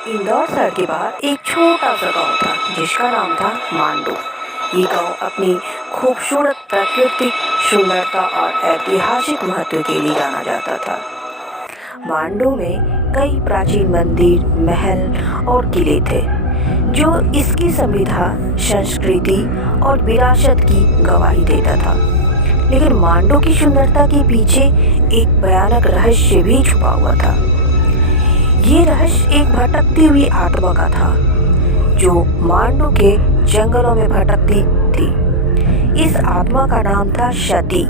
इंदौर शहर के बाहर एक छोटा सा गांव था जिसका नाम था मांडू। ये गांव अपनी खूबसूरत प्राकृतिक सुंदरता और ऐतिहासिक महत्व के लिए जाना जाता था। मांडू में कई प्राचीन मंदिर, महल और किले थे जो इसकी सभ्यता, संस्कृति और विरासत की गवाही देता था। लेकिन मांडू की सुंदरता के पीछे एक भयानक रहस्य भी छुपा हुआ था। ये रहस्य एक भटकती हुई आत्मा का था जो मांडू के जंगलों में भटकती थी। इस आत्मा का नाम था सती।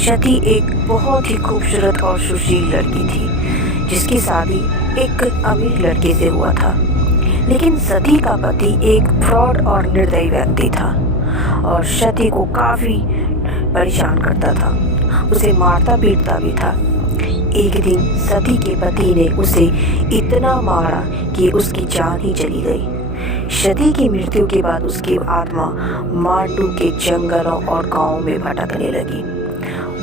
सती एक बहुत ही खूबसूरत और सुशील लड़की थी जिसकी शादी एक अमीर लड़के से हुआ था। लेकिन सती का पति एक फ्रॉड और निर्दयी व्यक्ति था और सती को काफ़ी परेशान करता था, उसे मारता पीटता भी था। एक दिन सती के पति ने उसे इतना मारा कि उसकी जान ही चली गई। सती की मृत्यु के बाद उसकी आत्मा मांडू के जंगलों और गांवों में भटकने लगी।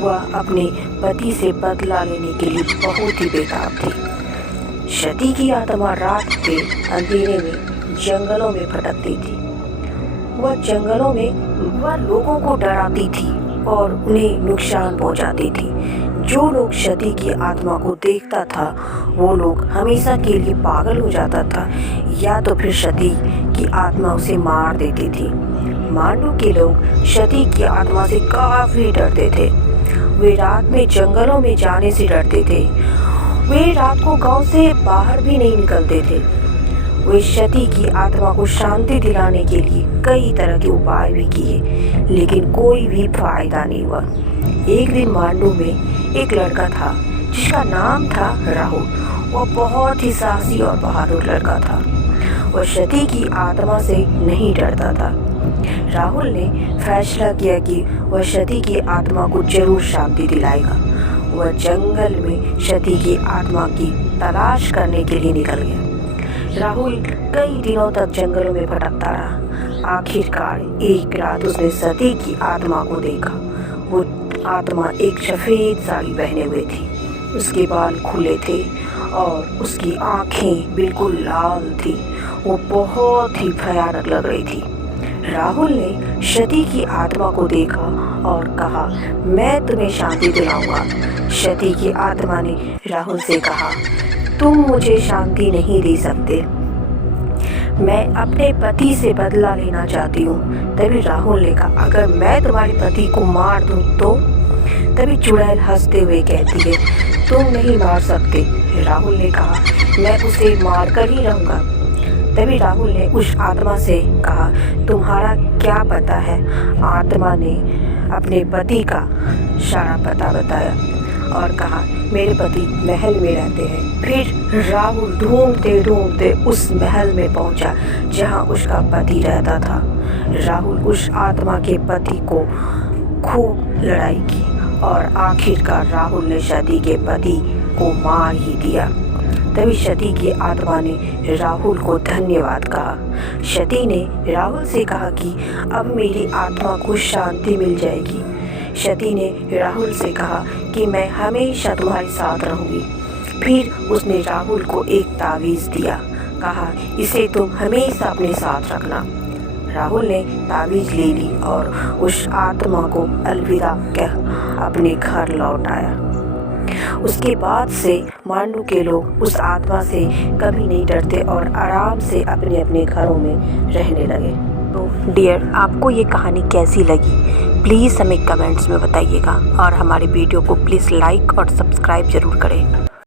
वह अपने पति से बदला लेने के लिए बहुत ही बेताब थी। सती की आत्मा रात के अंधेरे में जंगलों में भटकती थी। वह जंगलों में वह लोगों को डराती थी और उन्हें नुकसान पहुंचाती थी। जो लोग सती की आत्मा को देखता था वो लोग हमेशा के लिए पागल हो जाता था या तो फिर सती की आत्मा उसे मार देती थी। मांडू के लोग सती की आत्मा से काफ़ी डरते थे। वे रात में जंगलों में जाने से डरते थे। वे रात को गांव से बाहर भी नहीं निकलते थे। वे सती की आत्मा को शांति दिलाने के लिए कई तरह के उपाय भी किए, लेकिन कोई भी फायदा नहीं हुआ। एक दिन मांडू में एक लड़का था जिसका नाम था राहुल। वह बहुत ही साहसी और बहादुर लड़का था। वह सती की आत्मा से नहीं डरता था। राहुल ने फैसला किया कि वह सती की आत्मा को जरूर शांति दिलाएगा। वह जंगल में सती की आत्मा की तलाश करने के लिए निकल गया। राहुल कई दिनों तक जंगलों में भटकता रहा। आखिरकार एक रात उसने सती की आत्मा को देखा। वो आत्मा एक सफ़ेद साड़ी पहने हुए थी। उसके बाल खुले थे और उसकी आँखें बिल्कुल लाल थी। वो बहुत ही भयानक लग रही थी। राहुल ने सती की आत्मा को देखा और कहा, मैं तुम्हें शांति दिलाऊंगा। सती की आत्मा ने राहुल से कहा, तुम मुझे शांति नहीं दे सकते, मैं अपने पति से बदला लेना चाहती हूँ। तभी राहुल ने कहा, अगर मैं तुम्हारे पति को मार दूँ तो? तभी चुड़ैल हंसते हुए कहती है, तुम नहीं मार सकते। राहुल ने कहा, मैं उसे मार कर ही रहूँगा। तभी राहुल ने उस आत्मा से कहा, तुम्हारा क्या पता है? आत्मा ने अपने पति का सारा पता बताया और कहा, मेरे पति महल में रहते हैं। फिर राहुल ढूंढते ढूंढते उस महल में पहुंचा जहां उसका पति रहता था। राहुल उस आत्मा के पति को खूब लड़ाई की और आखिरकार राहुल ने सती के पति को मार ही दिया। तभी सती की आत्मा ने राहुल को धन्यवाद कहा। सती ने राहुल से कहा कि अब मेरी आत्मा को शांति मिल जाएगी। सती ने राहुल से कहा कि मैं हमेशा तुम्हारे साथ रहूँगी। फिर उसने राहुल को एक तावीज़ दिया, कहा, इसे तुम हमेशा अपने साथ रखना। राहुल ने तावीज़ ले ली और उस आत्मा को अलविदा कह अपने घर लौट आया। उसके बाद से मांडू के लोग उस आत्मा से कभी नहीं डरते और आराम से अपने अपने घरों में रहने लगे। तो डियर, आपको ये कहानी कैसी लगी प्लीज़ हमें कमेंट्स में बताइएगा और हमारे वीडियो को प्लीज़ लाइक और सब्सक्राइब ज़रूर करें।